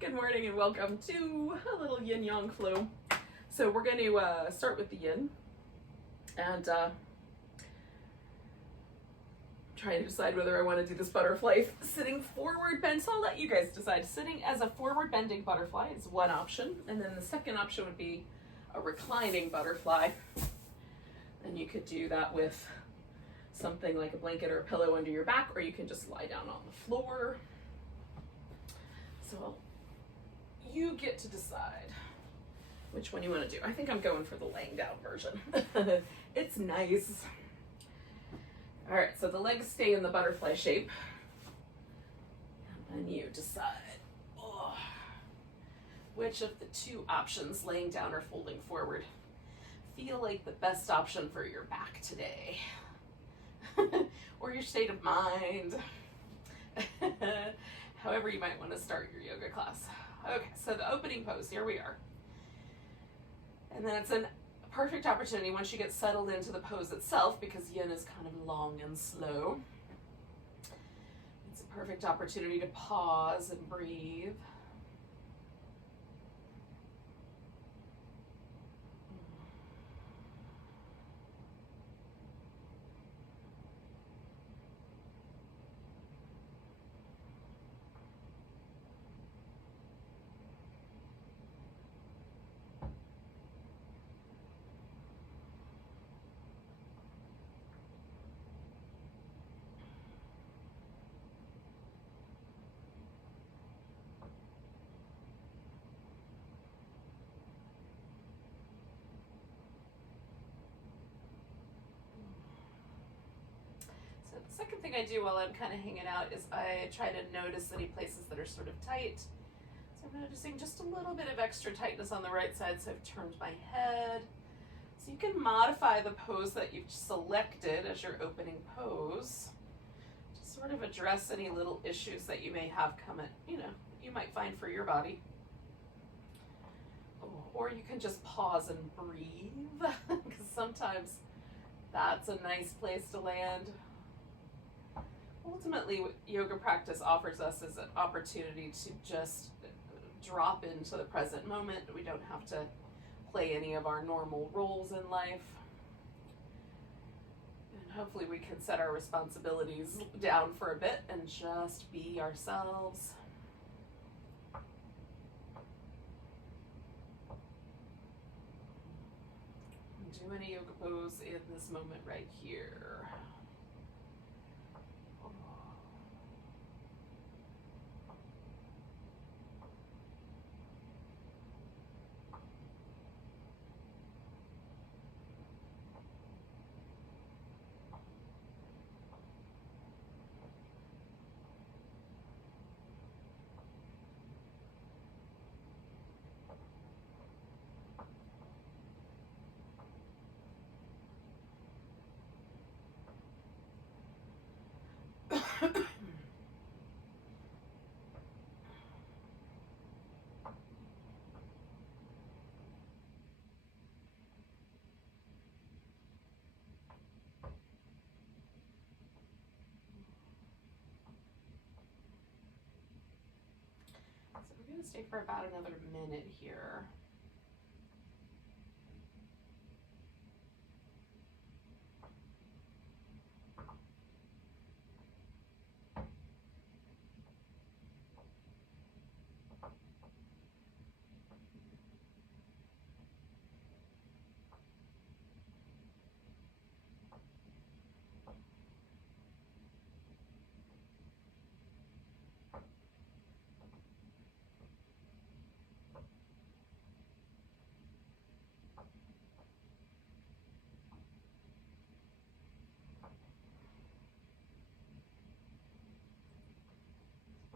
Good morning and welcome to a little yin yang flow. So we're going to start with the yin and trying to decide whether I want to do this butterfly sitting forward bend. So I'll let you guys decide. Sitting as a forward bending butterfly is one option, and then the second option would be a reclining butterfly. And you could do that with something like a blanket or a pillow under your back, or you can just lie down on the floor. So you get to decide which one you want to do. I think I'm going for the laying down version. It's nice. All right, so the legs stay in the butterfly shape. And then you decide which of the two options, laying down or folding forward, feel like the best option for your back today. Or your state of mind. However you might want to start your yoga class. Okay, so the opening pose, here we are. And then it's a perfect opportunity once you get settled into the pose itself, because yin is kind of long and slow. It's a perfect opportunity to pause and breathe. The second thing I do while I'm kind of hanging out is I try to notice any places that are sort of tight. So I'm noticing just a little bit of extra tightness on the right side, so I've turned my head. So you can modify the pose that you've selected as your opening pose to sort of address any little issues that you may have come you might find for your body. Or you can just pause and breathe, because sometimes that's a nice place to land. Ultimately, what yoga practice offers us is an opportunity to just drop into the present moment. We don't have to play any of our normal roles in life. And hopefully we can set our responsibilities down for a bit and just be ourselves. Do any yoga pose in this moment right here. So we're going to stay for about another minute here.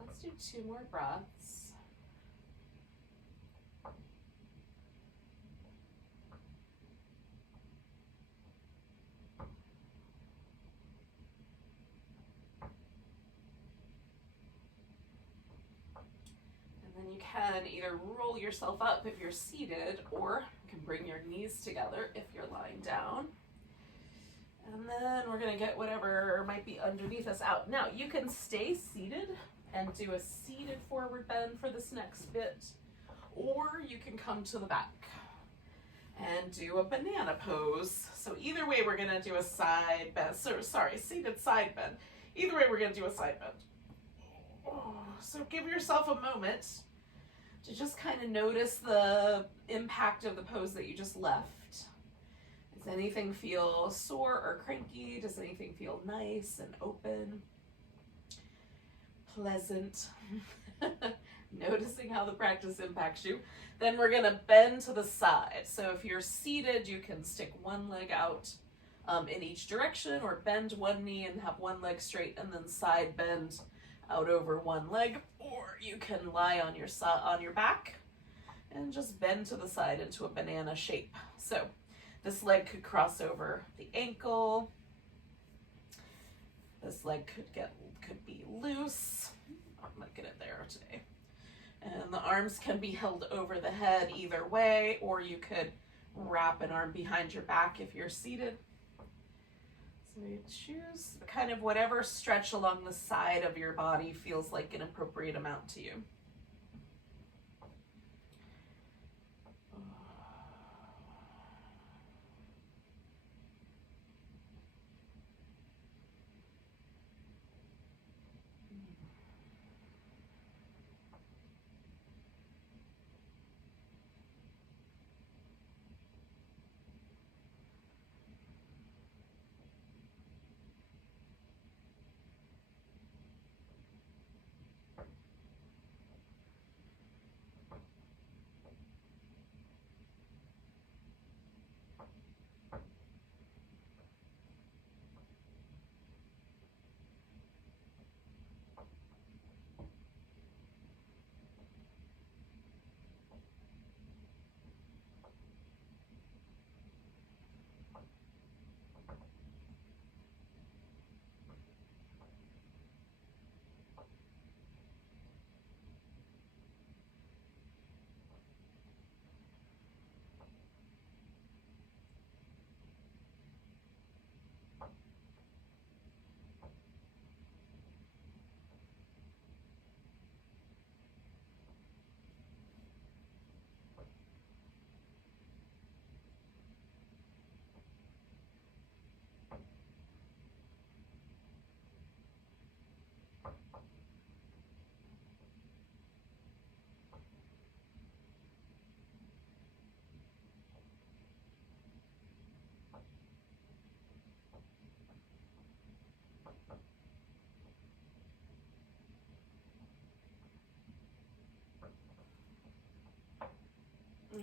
Let's do 2 more breaths. And then you can either roll yourself up if you're seated, or you can bring your knees together if you're lying down. And then we're going to get whatever might be underneath us out. Now, you can stay seated and do a seated forward bend for this next bit, or you can come to the back and do a banana pose. So either way, we're gonna do a side bend, seated side bend. Either way, we're gonna do a side bend. So give yourself a moment to just kind of notice the impact of the pose that you just left. Does anything feel sore or cranky? Does anything feel nice and open? Pleasant? Noticing how the practice impacts you. Then we're gonna bend to the side. So if you're seated, you can stick one leg out in each direction, or bend one knee and have one leg straight and then side bend out over one leg, or you can lie on your back and just bend to the side into a banana shape. So this leg could cross over the ankle. This leg could be loose. I'm not good at there today. And the arms can be held over the head either way, or you could wrap an arm behind your back if you're seated. So you choose kind of whatever stretch along the side of your body feels like an appropriate amount to you.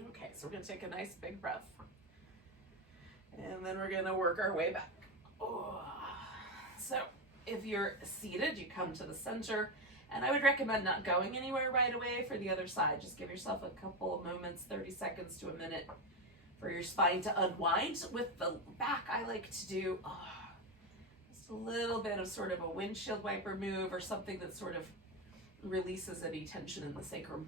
Okay, so we're gonna take a nice big breath. And then we're gonna work our way back. So if you're seated, you come to the center, and I would recommend not going anywhere right away for the other side. Just give yourself a couple of moments, 30 seconds to a minute, for your spine to unwind. With the back, I like to do just a little bit of sort of a windshield wiper move, or something that sort of releases any tension in the sacrum.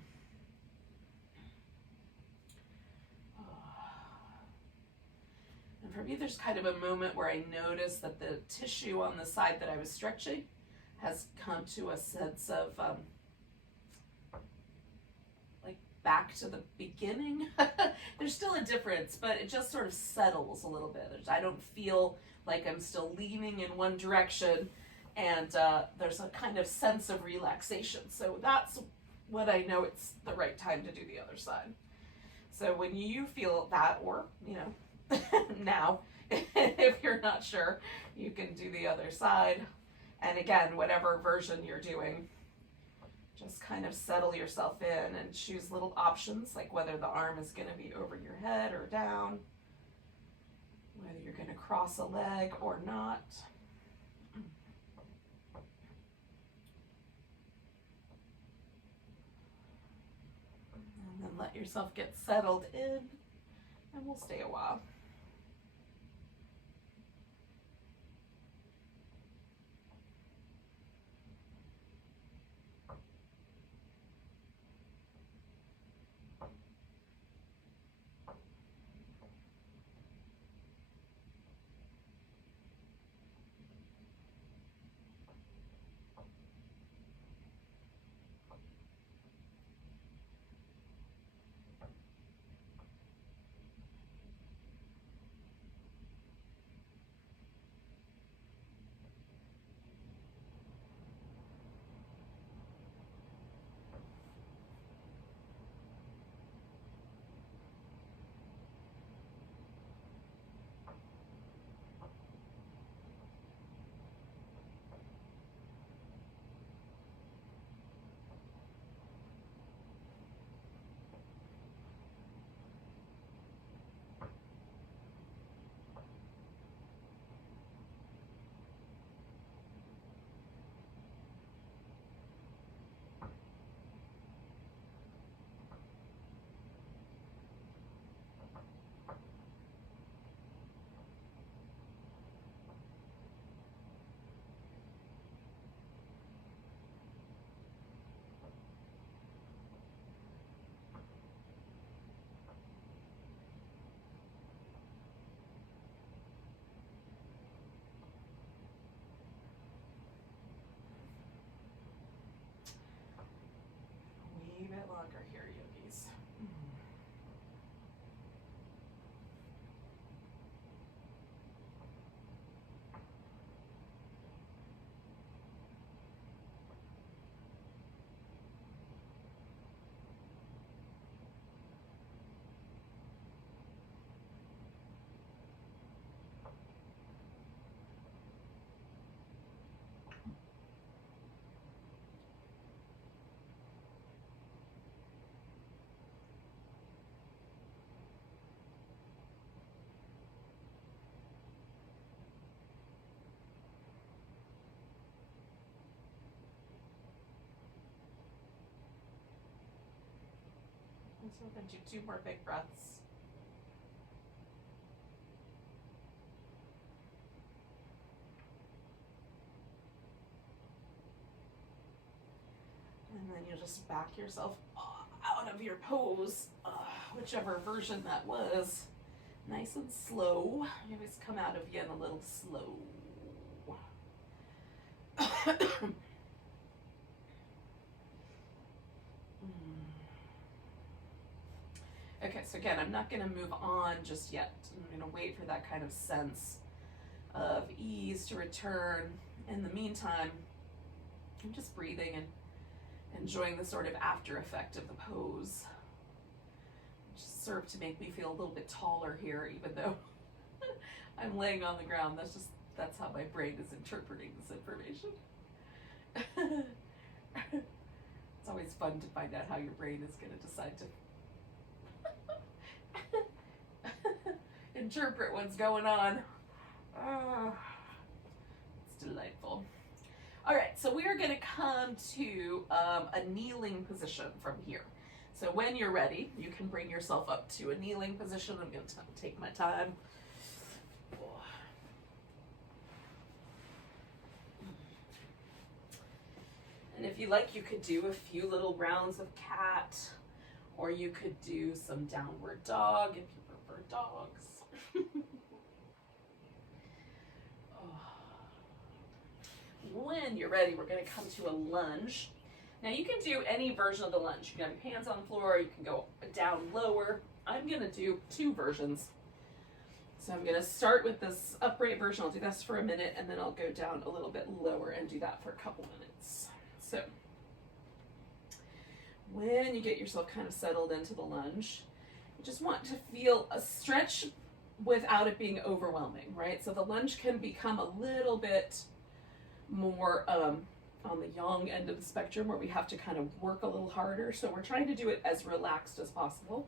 And for me, there's kind of a moment where I notice that the tissue on the side that I was stretching has come to a sense of like back to the beginning. There's still a difference, but it just sort of settles a little bit. I don't feel like I'm still leaning in one direction, and there's a kind of sense of relaxation. So that's when I know it's the right time to do the other side. So when you feel that, or, you know, now, if you're not sure, you can do the other side. And again, whatever version you're doing, just kind of settle yourself in and choose little options, like whether the arm is going to be over your head or down, whether you're going to cross a leg or not. And then let yourself get settled in, and we'll stay a while. So we're going to do 2 more big breaths. And then you'll just back yourself out of your pose, whichever version that was. Nice and slow. You always come out of yin a little slow. Okay, so again, I'm not going to move on just yet. I'm going to wait for that kind of sense of ease to return. In the meantime, I'm just breathing and enjoying the sort of after effect of the pose. Just served to make me feel a little bit taller here, even though I'm laying on the ground. That's how my brain is interpreting this information. It's always fun to find out how your brain is going to decide to interpret what's going on. It's delightful. All right, so we are going to come to a kneeling position from here. So when you're ready, you can bring yourself up to a kneeling position. I'm going to take my time. And if you like, you could do a few little rounds of cat, or you could do some downward dog if you prefer dogs. When you're ready, we're going to come to a lunge. Now you can do any version of the lunge. You can have your hands on the floor, you can go down lower. I'm going to do 2 versions. So I'm going to start with this upright version. I'll do this for a minute, and then I'll go down a little bit lower and do that for a couple minutes. So when you get yourself kind of settled into the lunge, you just want to feel a stretch without it being overwhelming, right? So the lunge can become a little bit more on the yang end of the spectrum, where we have to kind of work a little harder. So we're trying to do it as relaxed as possible.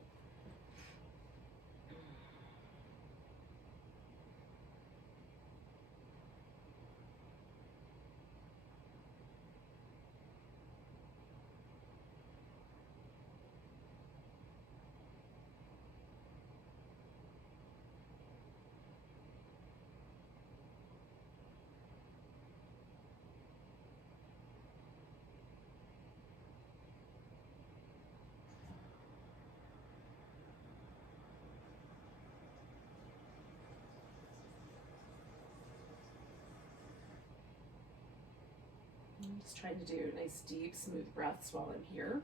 I'm just trying to do nice, deep, smooth breaths while I'm here.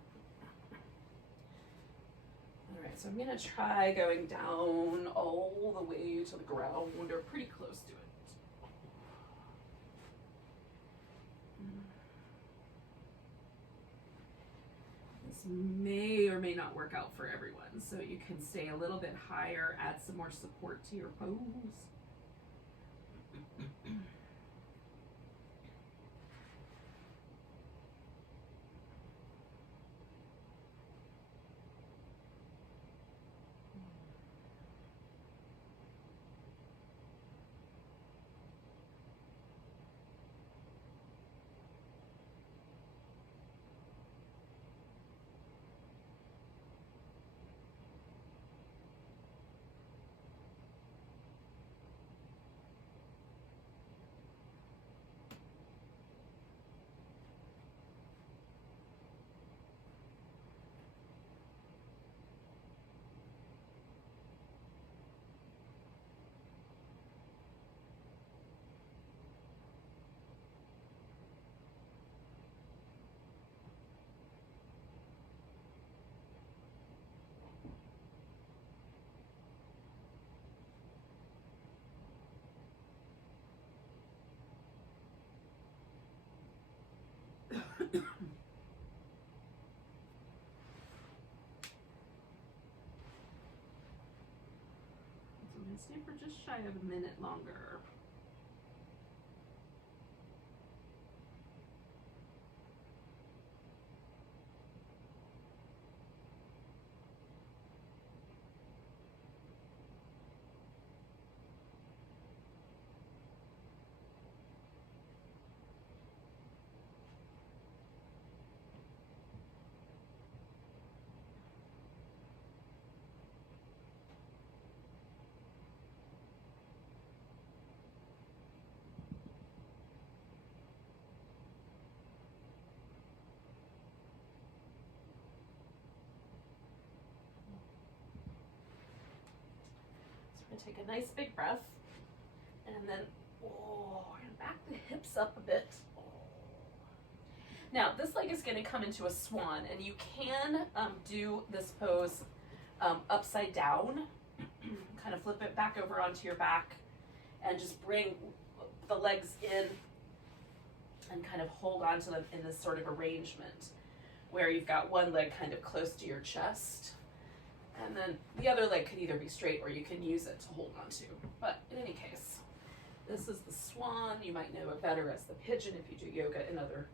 All right, so I'm going to try going down all the way to the ground, or pretty close to it. This may or may not work out for everyone, so you can stay a little bit higher, add some more support to your pose. So I'm going to stay for just shy of a minute longer. gonna take a nice big breath, and then, oh, we're gonna back the hips up a bit. Now, this leg is going to come into a swan, and you can do this pose upside down, kind of flip it back over onto your back, and just bring the legs in and kind of hold on to them in this sort of arrangement, where you've got one leg kind of close to your chest, and then the other leg could either be straight or you can use it to hold on to. But in any case, this is the swan. You might know it better as the pigeon if you do yoga in other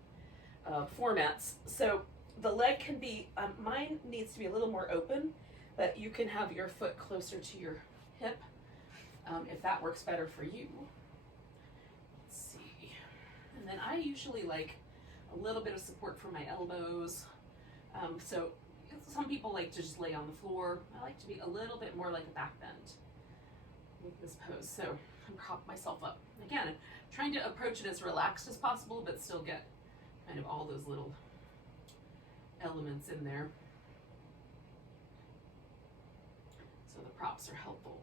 formats. So the leg can be, mine needs to be a little more open, but you can have your foot closer to your hip if that works better for you. Let's see. And then I usually like a little bit of support for my elbows. So some people like to just lay on the floor. I like to be a little bit more like a back bend with this pose. So I prop myself up. Again, I'm trying to approach it as relaxed as possible, but still get kind of all those little elements in there. So the props are helpful.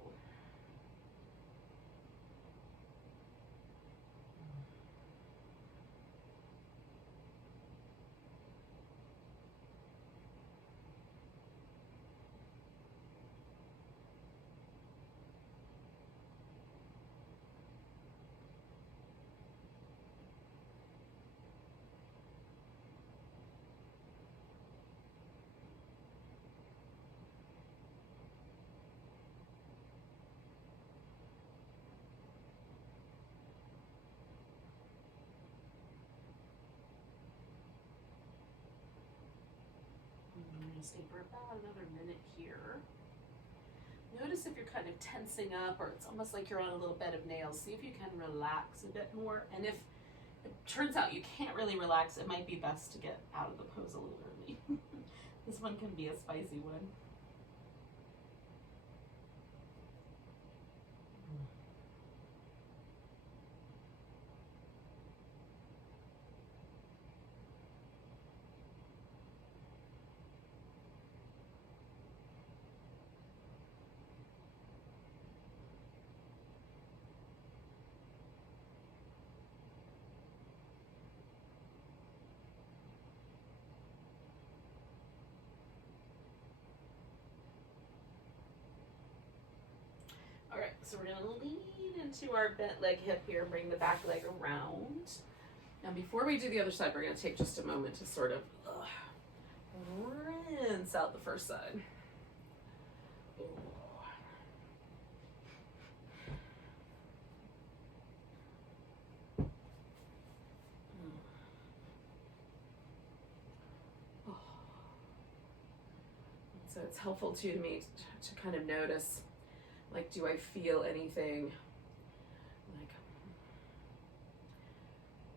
Stay for about another minute here. Notice if you're kind of tensing up, or it's almost like you're on a little bed of nails. See if you can relax a bit more. And if it turns out you can't really relax, it might be best to get out of the pose a little early. This one can be a spicy one. All right, so we're gonna lean into our bent leg hip here and bring the back leg around. Now before we do the other side, we're gonna take just a moment to sort of rinse out the first side. So it's helpful to me to kind of notice, like, do I feel anything like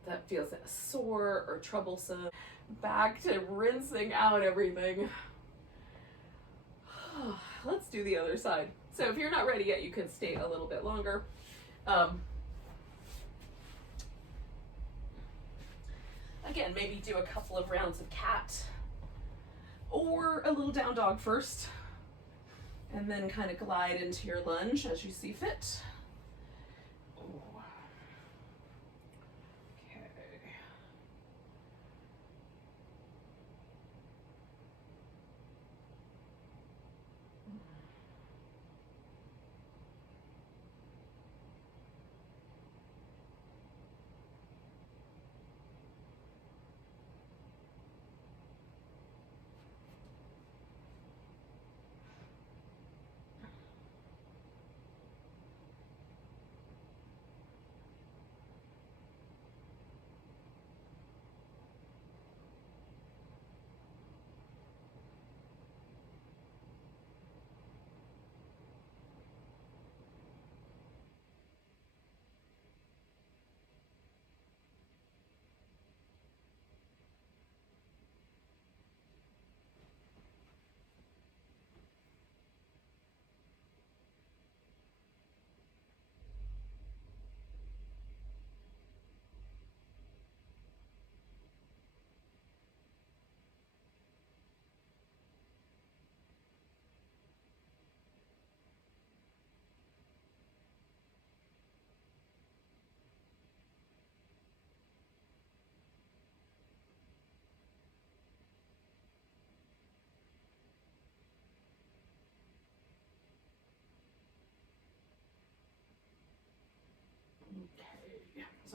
that feels sore or troublesome? Back to rinsing out everything. Let's do the other side. So if you're not ready yet, you can stay a little bit longer. Again, maybe do a couple of rounds of cat or a little down dog first, and then kind of glide into your lunge as you see fit. Okay.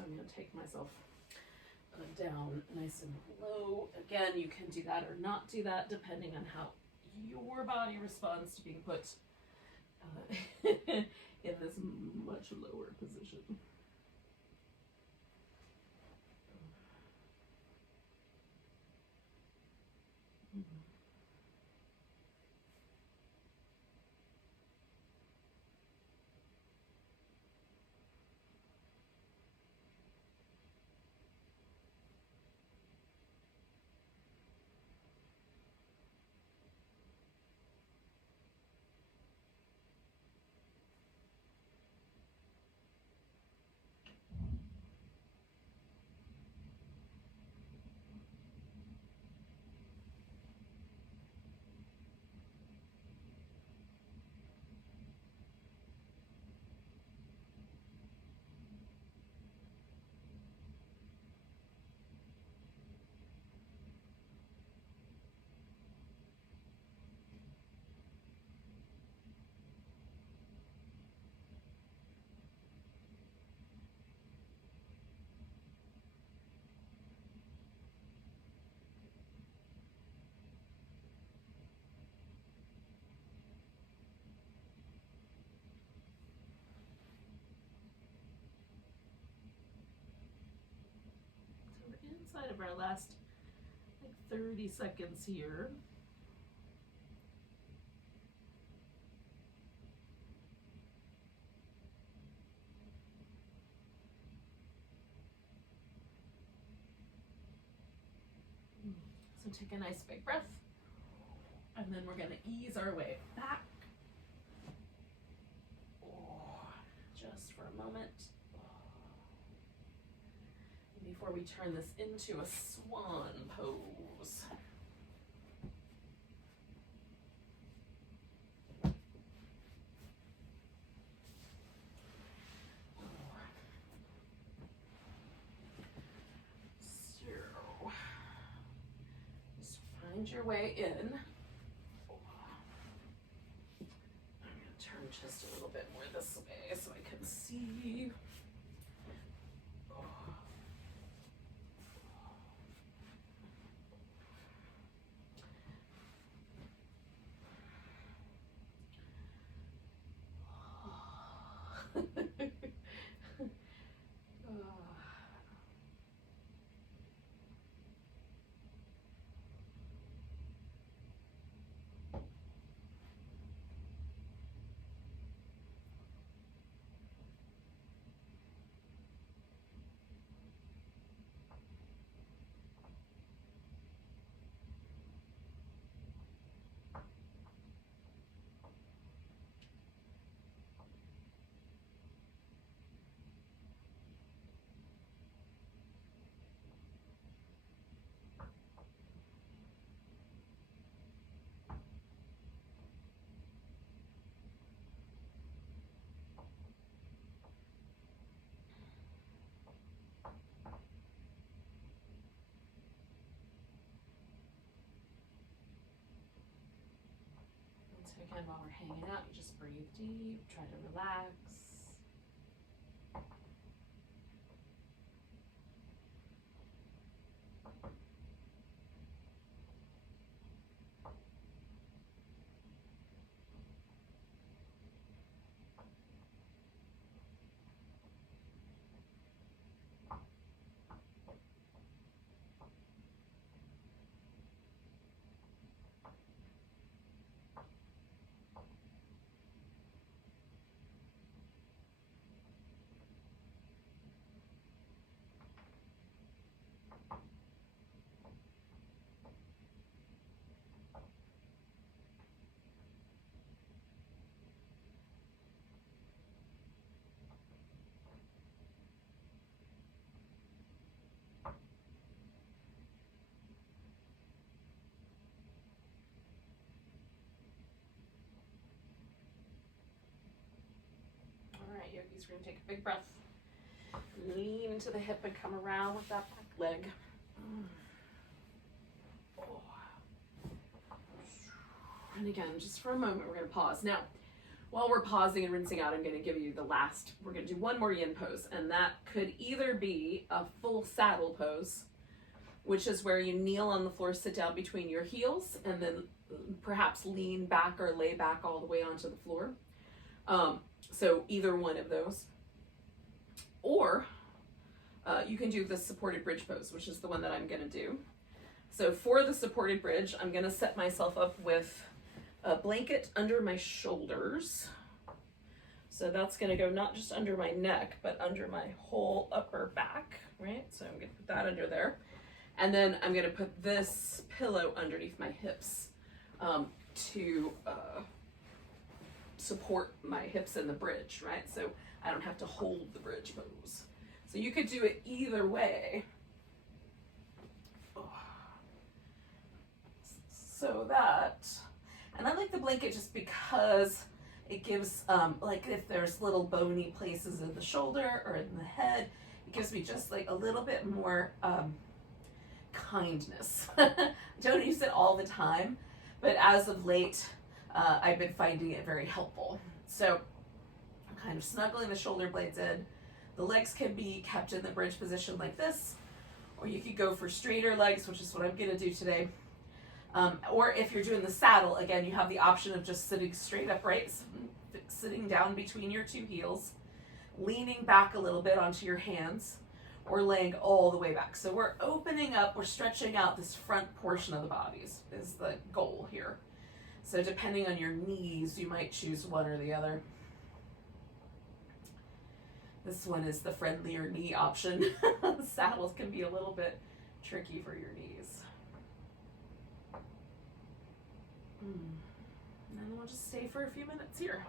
I'm going to take myself down nice and low. Again, you can do that or not do that depending on how your body responds to being put in this much lower position. Inside of our last like 30 seconds here. So take a nice big breath, and then we're going to ease our way back. Just for a moment. Before we turn this into a swan pose. So, just find your way in. I'm going to turn just a little bit more this way so I can see. So again, while we're hanging out, you just breathe deep, try to relax. Alright, yogis, we're going to take a big breath. Lean into the hip and come around with that back leg. And again, just for a moment, we're going to pause. Now, while we're pausing and rinsing out, I'm going to give you we're going to do one more yin pose, and that could either be a full saddle pose, which is where you kneel on the floor, sit down between your heels, and then perhaps lean back or lay back all the way onto the floor. So either one of those. Or you can do the supported bridge pose, which is the one that I'm going to do. So for the supported bridge, I'm going to set myself up with a blanket under my shoulders. So that's going to go not just under my neck, but under my whole upper back, right? So I'm going to put that under there. And then I'm going to put this pillow underneath my hips to support my hips in the bridge, right? So I don't have to hold the bridge pose. So you could do it either way. So that, and I like the blanket just because it gives, like if there's little bony places in the shoulder or in the head, it gives me just like a little bit more kindness. Don't use it all the time, but as of late, I've been finding it very helpful. So I'm kind of snuggling the shoulder blades in. The legs can be kept in the bridge position like this, or you could go for straighter legs, which is what I'm gonna do today. Or if you're doing the saddle, again, you have the option of just sitting straight upright, sitting down between your two heels, leaning back a little bit onto your hands, or laying all the way back. So we're opening up, we're stretching out this front portion of the body is the goal here. So depending on your knees, you might choose one or the other. This one is the friendlier knee option. Saddles can be a little bit tricky for your knees. And then we'll just stay for a few minutes here.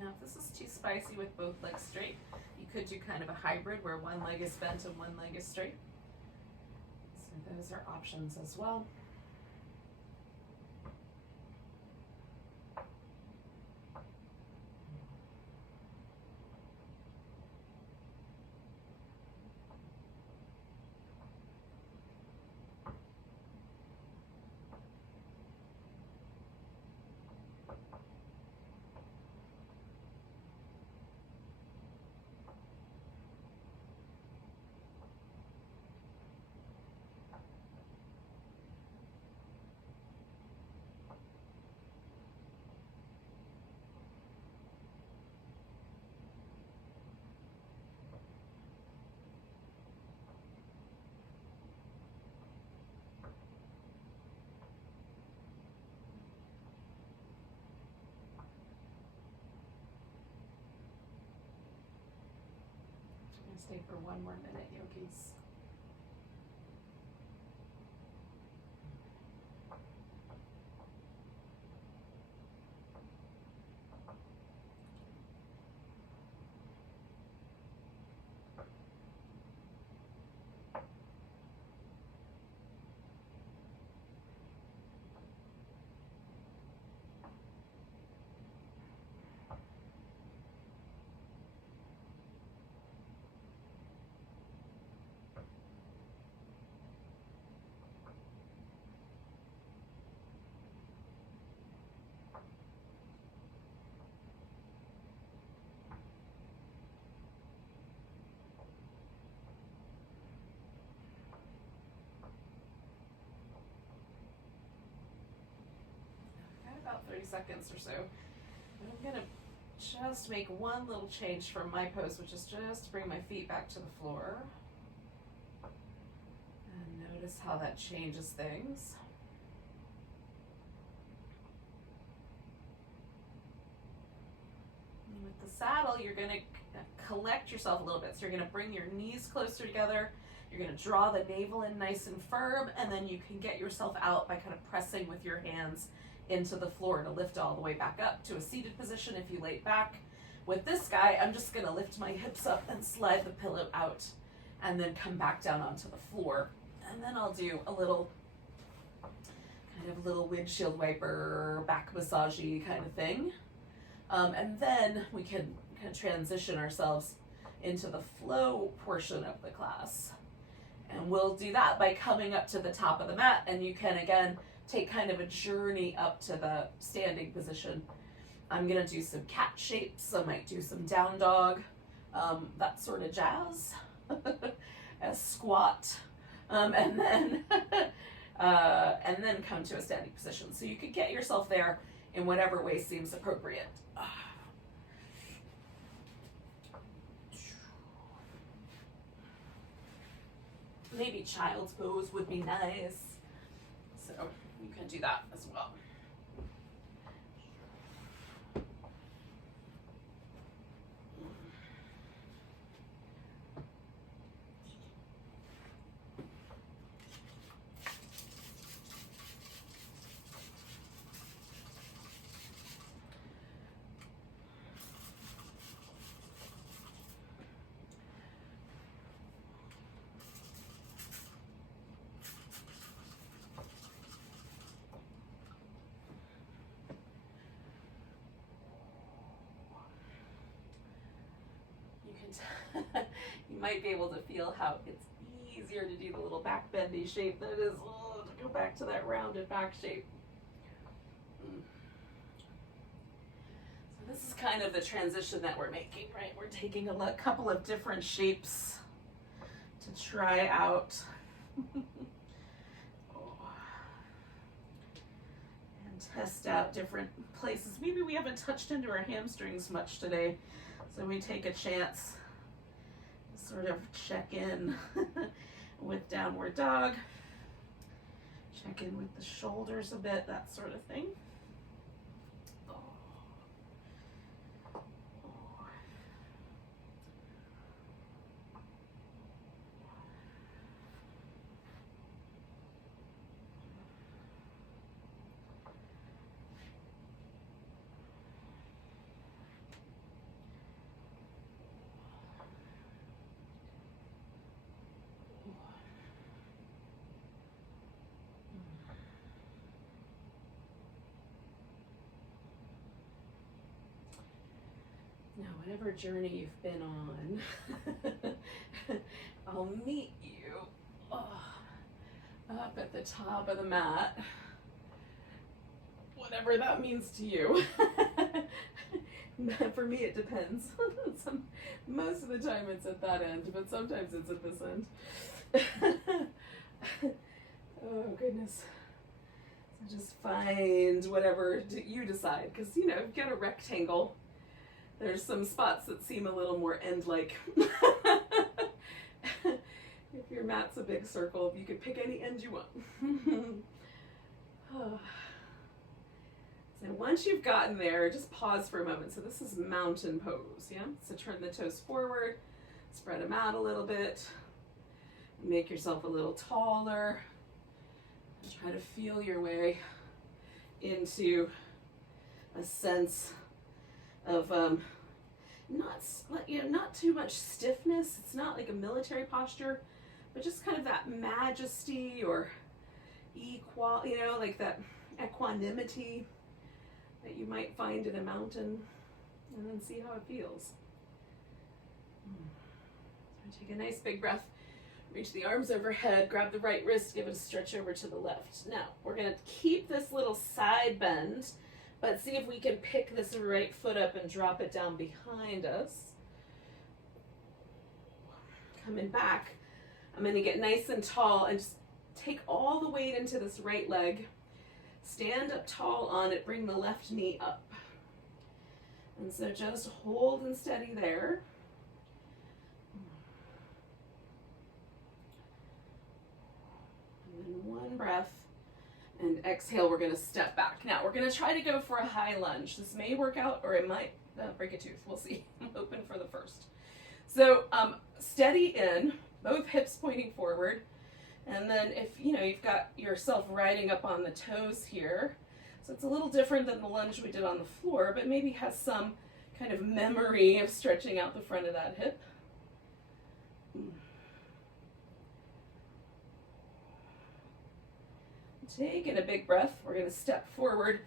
Now, if this is too spicy with both legs straight, you could do kind of a hybrid where one leg is bent and one leg is straight. So those are options as well. Stay for one more minute, yogis. About 30 seconds or so. And I'm gonna just make one little change from my pose, which is just to bring my feet back to the floor. And notice how that changes things. And with the saddle, you're going to collect yourself a little bit. So you're going to bring your knees closer together. You're going to draw the navel in nice and firm, and then you can get yourself out by kind of pressing with your hands into the floor to lift all the way back up to a seated position if you lay back. With this guy, I'm just going to lift my hips up and slide the pillow out and then come back down onto the floor. And then I'll do a little windshield wiper, back massagey kind of thing. And then we can kind of transition ourselves into the flow portion of the class. And we'll do that by coming up to the top of the mat, and you can again take kind of a journey up to the standing position. I'm gonna do some cat shapes, I might do some down dog, that sort of jazz, a squat, and then come to a standing position. So you could get yourself there in whatever way seems appropriate. Maybe child's pose would be nice, so you can do that as well. You might be able to feel how it's easier to do the little back bendy shape than it is to go back to that rounded back shape. So this is kind of the transition that we're making, right? We're taking a couple of different shapes to try out. And test out different places. Maybe we haven't touched into our hamstrings much today, so we take a chance to sort of check in with downward dog, check in with the shoulders a bit, that sort of thing. Now, whatever journey you've been on, I'll meet you up at the top of the mat, whatever that means to you. For me, it depends. Most of the time it's at that end, but sometimes it's at this end. Oh, goodness. So just find whatever you decide, because, you know, you've got a rectangle. There's some spots that seem a little more end-like. If your mat's a big circle, you could pick any end you want. So once you've gotten there, just pause for a moment. So this is mountain pose, yeah? So turn the toes forward, spread them out a little bit, make yourself a little taller. Try to feel your way into a sense of not too much stiffness. It's not like a military posture, but just kind of that majesty or like that equanimity that you might find in a mountain, and then see how it feels. So take a nice big breath. Reach the arms overhead, grab the right wrist, give it a stretch over to the left. Now, we're gonna keep this little side bend, but see if we can pick this right foot up and drop it down behind us. Coming back, I'm gonna get nice and tall and just take all the weight into this right leg. Stand up tall on it, bring the left knee up. And so just hold and steady there. And then one breath, And exhale, we're gonna step back. Now we're gonna try to go for a high lunge. This may work out or it might break a tooth. We'll see. I'm hoping for the first. So steady in, both hips pointing forward. And then if you've got yourself riding up on the toes here, so it's a little different than the lunge we did on the floor, but maybe has some kind of memory of stretching out the front of that hip. Taking a big breath, we're going to step forward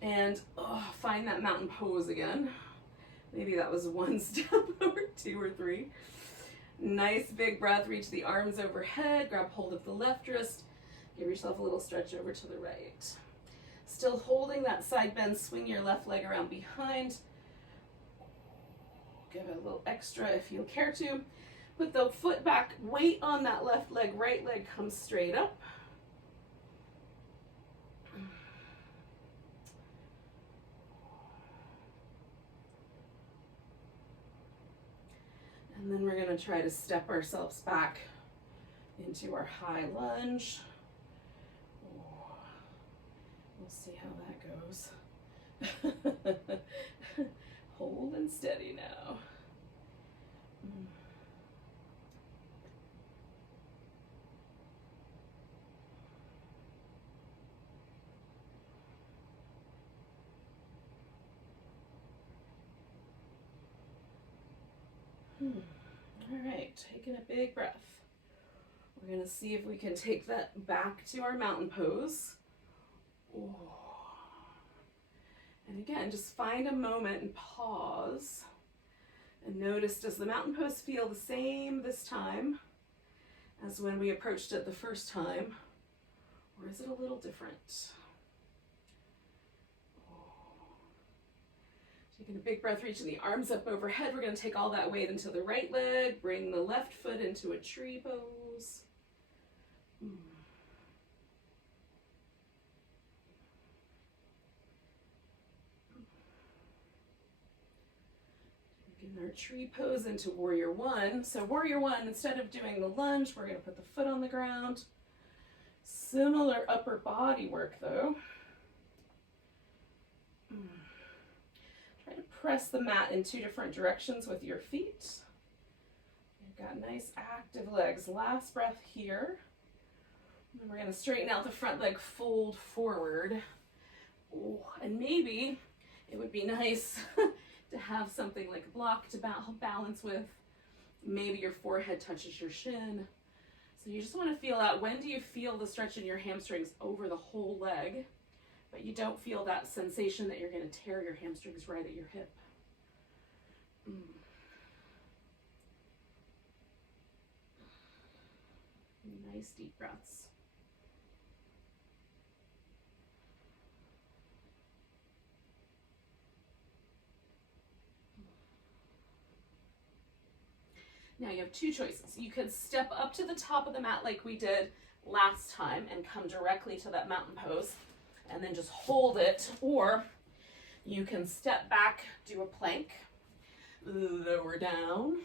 and find that mountain pose again. Maybe that was one step or two or three. Nice big breath, reach the arms overhead, grab hold of the left wrist, give yourself a little stretch over to the right. Still holding that side bend, swing your left leg around behind. Give it a little extra if you care to. Put the foot back, weight on that left leg, right leg comes straight up. And then we're going to try to step ourselves back into our high lunge. We'll see how that goes. Hold and steady now. All right, taking a big breath. We're going to see if we can take that back to our mountain pose. And again, just find a moment and pause. And notice, does the mountain pose feel the same this time as when we approached it the first time? Or is it a little different? Taking a big breath, reaching the arms up overhead. We're going to take all that weight into the right leg, bring the left foot into a tree pose. Taking our tree pose into warrior one. So warrior one, instead of doing the lunge, we're going to put the foot on the ground. Similar upper body work though. Try to press the mat in two different directions with your feet. You've got nice active legs. Last breath here. And we're going to straighten out the front leg, fold forward. And maybe it would be nice to have something like a block to balance with. Maybe your forehead touches your shin. So you just want to feel out, when do you feel the stretch in your hamstrings over the whole leg? But you don't feel that sensation that you're going to tear your hamstrings right at your hip. Nice deep breaths. Now you have two choices. You could step up to the top of the mat like we did last time and come directly to that mountain pose and then just hold it, or you can step back, do a plank, lower down,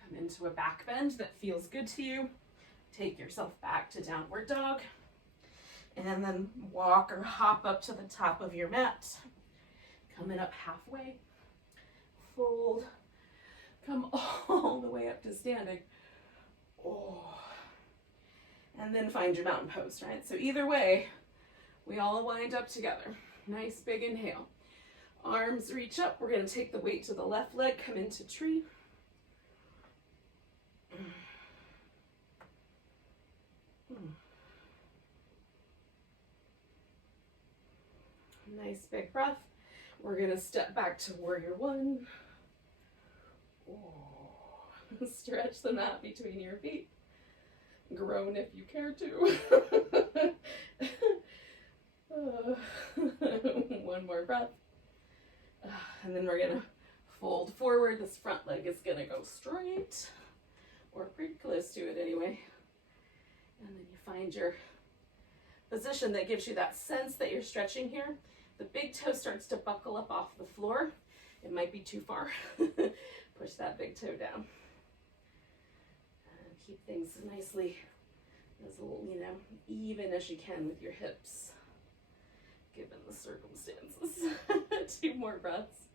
come into a back bend that feels good to you, take yourself back to downward dog, and then walk or hop up to the top of your mat, coming up halfway, fold, come all the way up to standing, and then find your mountain pose, right? So either way, we all wind up together. Nice big inhale. Arms reach up. We're going to take the weight to the left leg, come into tree. Nice big breath. We're going to step back to warrior one. Stretch the mat between your feet. Groan if you care to. One more breath. And then we're going to fold forward. This front leg is going to go straight, or pretty close to it anyway. And then you find your position that gives you that sense that you're stretching here. The big toe starts to buckle up off the floor. It might be too far. Push that big toe down. And keep things nicely as, you know, even as you can with your hips, given the circumstances. 2 more breaths.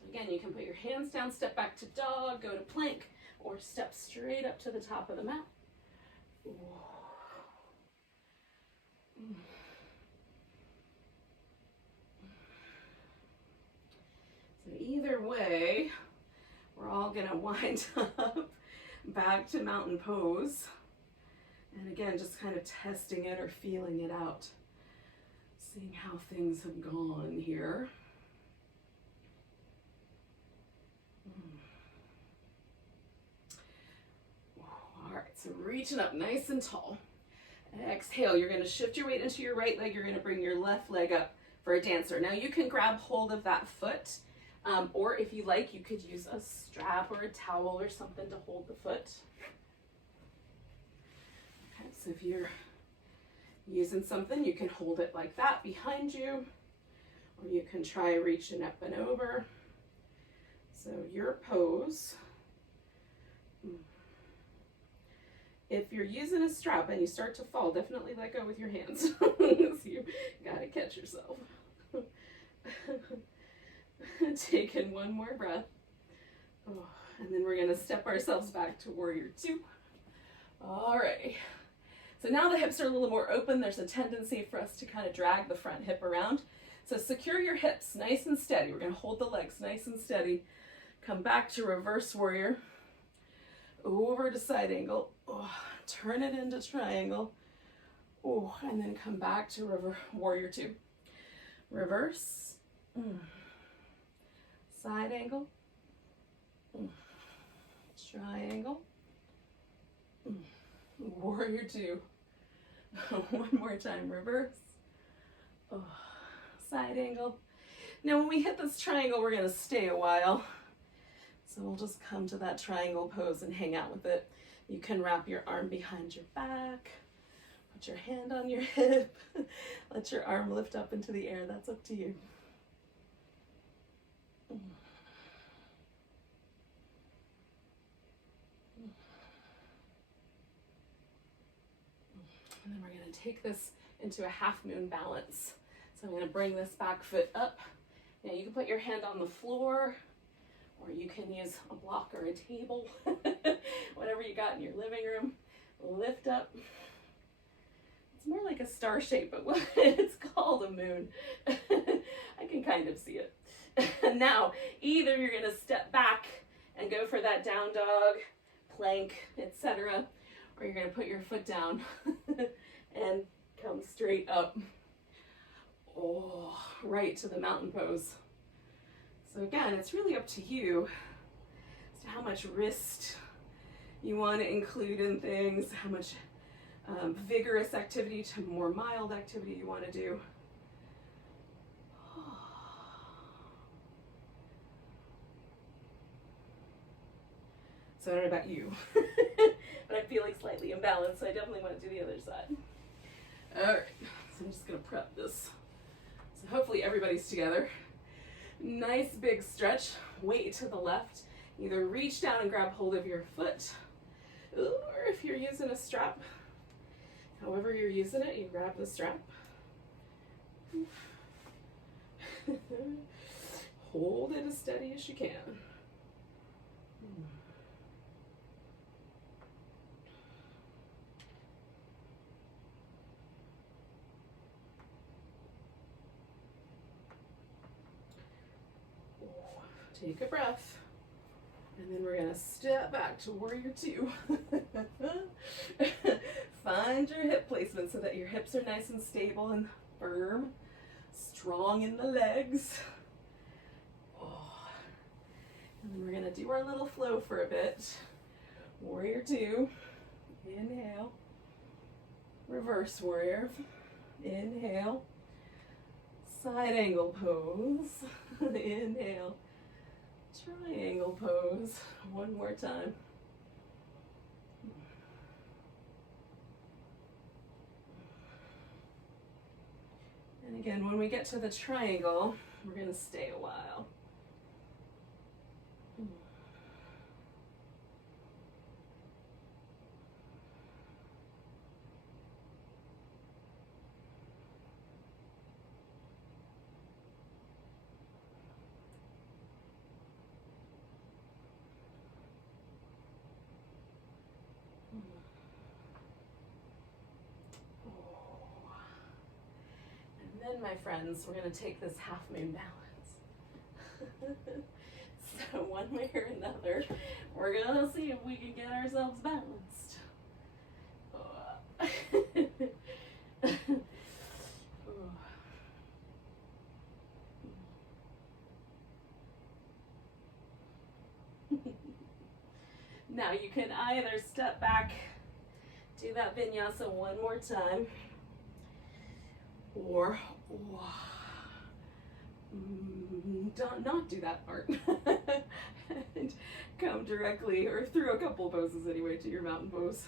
So again, you can put your hands down, step back to dog, go to plank, or step straight up to the top of the mat. So either way, we're all gonna wind up back to mountain pose. And again, just kind of testing it or feeling it out, seeing how things have gone here. All right, so reaching up nice and tall. Exhale, you're going to shift your weight into your right leg. You're going to bring your left leg up for a dancer. Now you can grab hold of that foot, or if you like, you could use a strap or a towel or something to hold the foot. Okay, so if you're using something, you can hold it like that behind you, or you can try reaching up and over. So your pose. If you're using a strap and you start to fall, definitely let go with your hands. So you gotta catch yourself. Taking 1 more breath. Oh, and then we're gonna step ourselves back to warrior 2. All right. So now the hips are a little more open. There's a tendency for us to kind of drag the front hip around. So secure your hips nice and steady. We're gonna hold the legs nice and steady. Come back to reverse warrior. Over to side angle, oh, turn it into triangle, oh, and then come back to warrior 2. Reverse, side angle, triangle, warrior 2. 1 more time, reverse, oh, side angle. Now when we hit this triangle, we're gonna stay a while. So we'll just come to that triangle pose and hang out with it. You can wrap your arm behind your back, put your hand on your hip, let your arm lift up into the air. That's up to you. And then we're going to take this into a half moon balance. So I'm going to bring this back foot up. Now you can put your hand on the floor, or you can use a block or a table, whatever you got in your living room. Lift up. It's more like a star shape, but it's called a moon. I can kind of see it. And now, either you're gonna step back and go for that down dog, plank, etc., or you're gonna put your foot down and come straight up. Oh, right to the mountain pose. So again, it's really up to you as to how much wrist you want to include in things, how much vigorous activity to more mild activity you want to do. So I don't know about you, but I'm feeling slightly imbalanced, so I definitely want to do the other side. All right, so I'm just going to prep this. So hopefully everybody's together. Nice big stretch, weight to the left. Either reach down and grab hold of your foot, or if you're using a strap, however you're using it, you grab the strap. Hold it as steady as you can. Take a breath, and then we're gonna step back to warrior 2. Find your hip placement so that your hips are nice and stable and firm, strong in the legs. Oh. And then we're gonna do our little flow for a bit. Warrior 2, inhale, reverse warrior, inhale, side angle pose, inhale, triangle pose. 1 more time. And again, when we get to the triangle, we're going to stay a while. then, my friends, we're going to take this half moon balance. So one way or another, we're going to see if we can get ourselves balanced. Now you can either step back, do that vinyasa one more time, or not do that part and come directly, or through a couple poses anyway, to your mountain pose.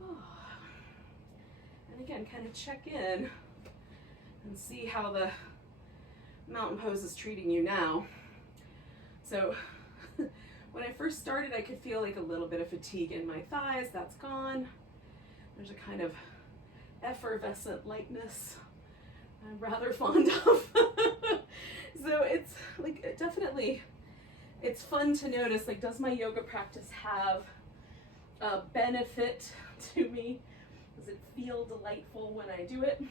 And again, kind of check in and see how the mountain pose is treating you now. So when I first started, I could feel like a little bit of fatigue in my thighs. That's gone. There's a kind of effervescent lightness I'm rather fond of. So it's like, definitely, it's fun to notice, like, does my yoga practice have a benefit to me? Does it feel delightful when I do it?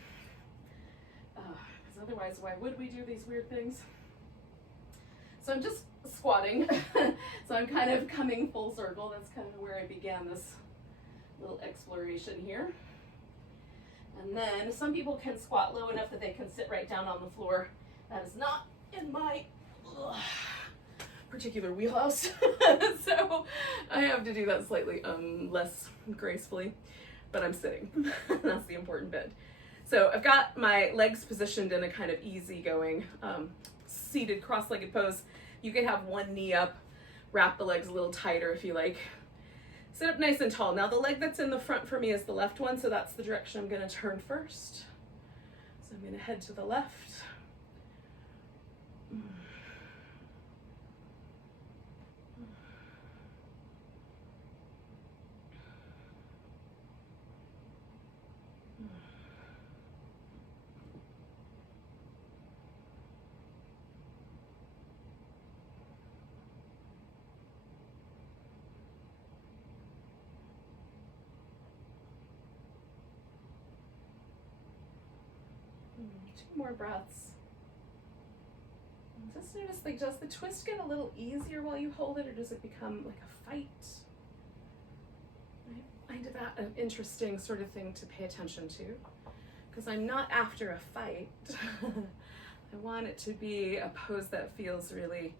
Because otherwise, why would we do these weird things? So I'm just squatting. So I'm kind of coming full circle. That's kind of where I began this little exploration here. And then some people can squat low enough that they can sit right down on the floor. That is not in my particular wheelhouse. So I have to do that slightly less gracefully, but I'm sitting. That's the important bit. So I've got my legs positioned in a kind of easygoing seated cross-legged pose. You can have one knee up, wrap the legs a little tighter if you like. Sit up nice and tall. Now the leg that's in the front for me is the left one, so that's the direction I'm going to turn first. So I'm going to head to the left. Two more breaths. And just notice, like, does the twist get a little easier while you hold it, or does it become like a fight? I find that an interesting sort of thing to pay attention to, because I'm not after a fight. I want it to be a pose that feels really,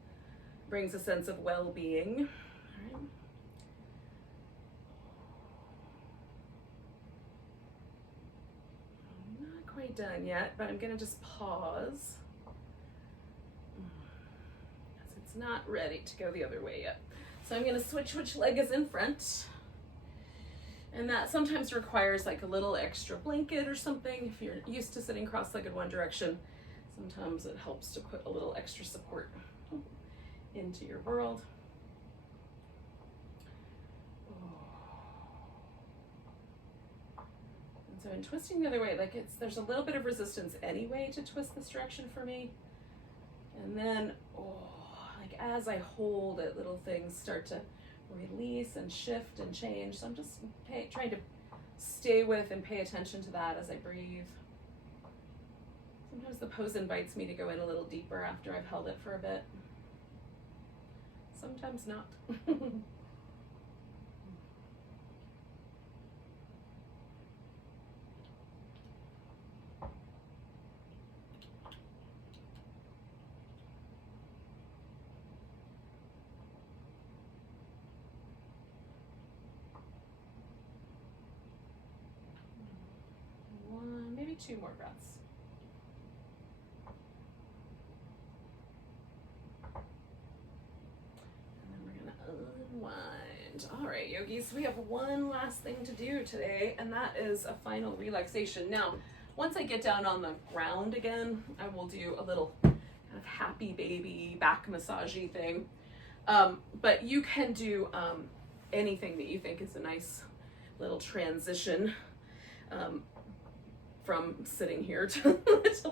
brings a sense of well-being. All right. Quite done yet, but I'm gonna just pause, because it's not ready to go the other way yet. So I'm gonna switch which leg is in front, and that sometimes requires like a little extra blanket or something. If you're used to sitting cross-legged one direction, sometimes it helps to put a little extra support into your world. So in twisting the other way, like, there's a little bit of resistance anyway to twist this direction for me. And then, like, as I hold it, little things start to release and shift and change. So I'm just trying to stay with and pay attention to that as I breathe. Sometimes the pose invites me to go in a little deeper after I've held it for a bit. Sometimes not. Maybe two more breaths. And then we're gonna unwind. All right, yogis, we have one last thing to do today, and that is a final relaxation. Now, once I get down on the ground again, I will do a little kind of happy baby back massagey thing. But you can do anything that you think is a nice little transition from sitting here to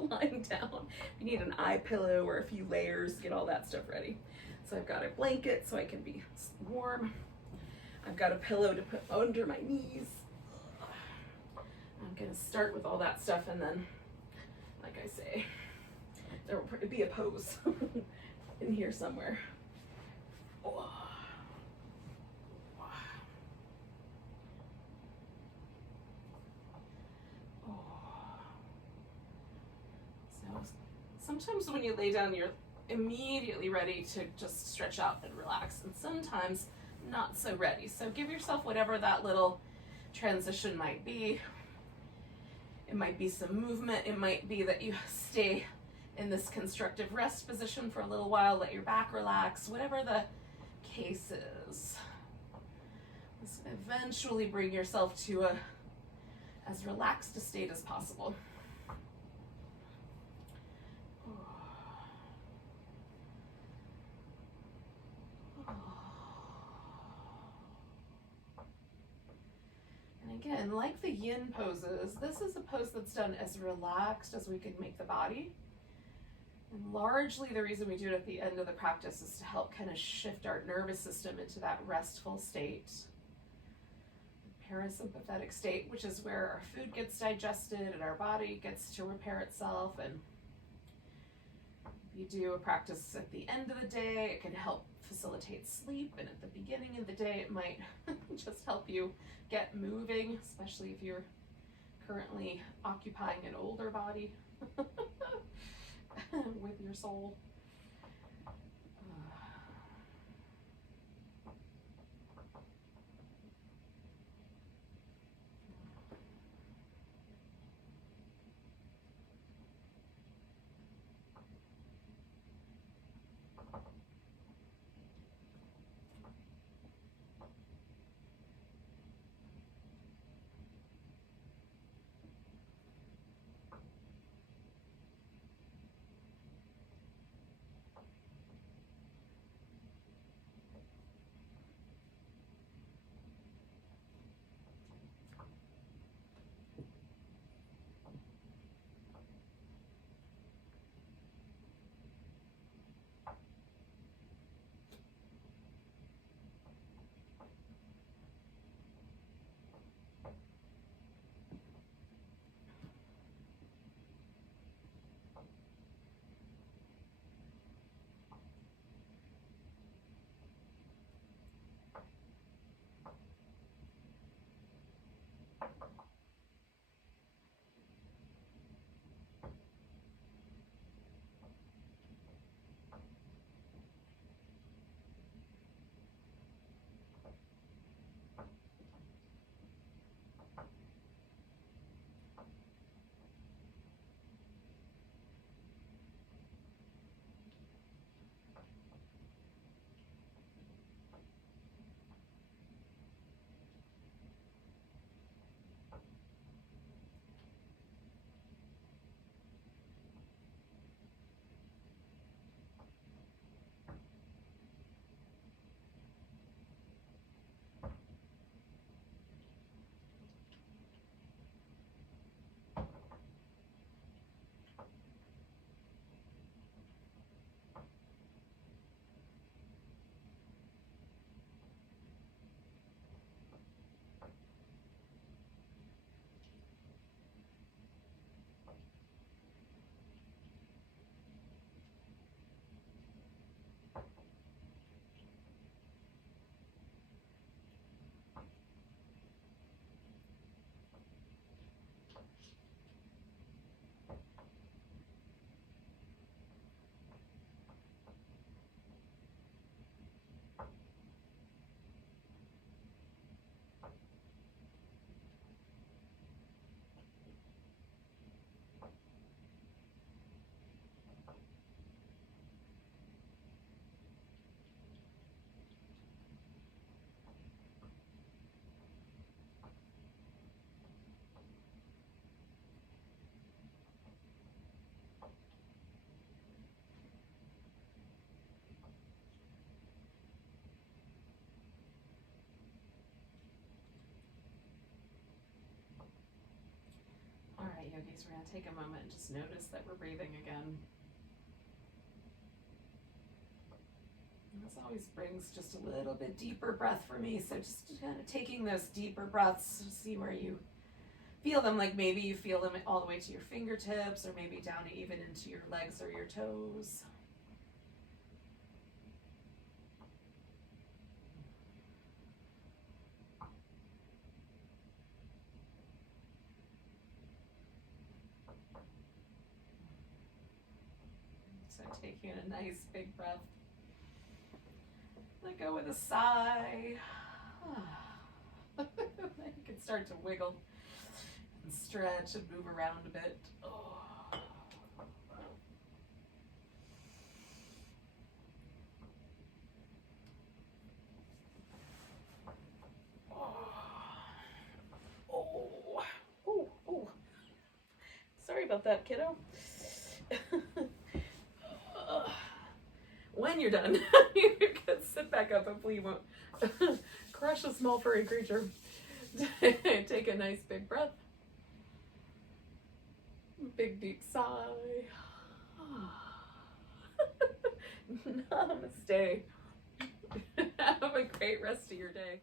lying down. You need an eye pillow or a few layers, get all that stuff ready. So I've got a blanket so I can be warm. I've got a pillow to put under my knees. I'm gonna start with all that stuff and then like I say. There will be a pose in here somewhere. Oh. So sometimes when you lay down, you're immediately ready to just stretch out and relax, and sometimes not so ready. So give yourself whatever that little transition might be. It might be some movement. It might be that you stay in this constructive rest position for a little while, let your back relax, whatever the case is. Just eventually bring yourself to as relaxed a state as possible. And again, like the yin poses, this is a pose that's done as relaxed as we can make the body. And largely the reason we do it at the end of the practice is to help kind of shift our nervous system into that restful state, the parasympathetic state, which is where our food gets digested and our body gets to repair itself. And if you do a practice at the end of the day, it can help facilitate sleep, and at the beginning of the day it might just help you get moving, especially if you're currently occupying an older body with your soul. All right, yogis, we're going to take a moment and just notice that we're breathing again. And this always brings just a little bit deeper breath for me, so just kind of taking those deeper breaths, see where you Feel them, like maybe you feel them all the way to your fingertips, or maybe down even into your legs or your toes. So taking a nice big breath. Let go with a sigh. Then you can start to wiggle and stretch and move around a bit. Sorry about that, kiddo. When you're done, you can sit back up. Hopefully you won't crush a small furry creature. Take a nice big breath. Big deep sigh. Namaste. Have a great rest of your day.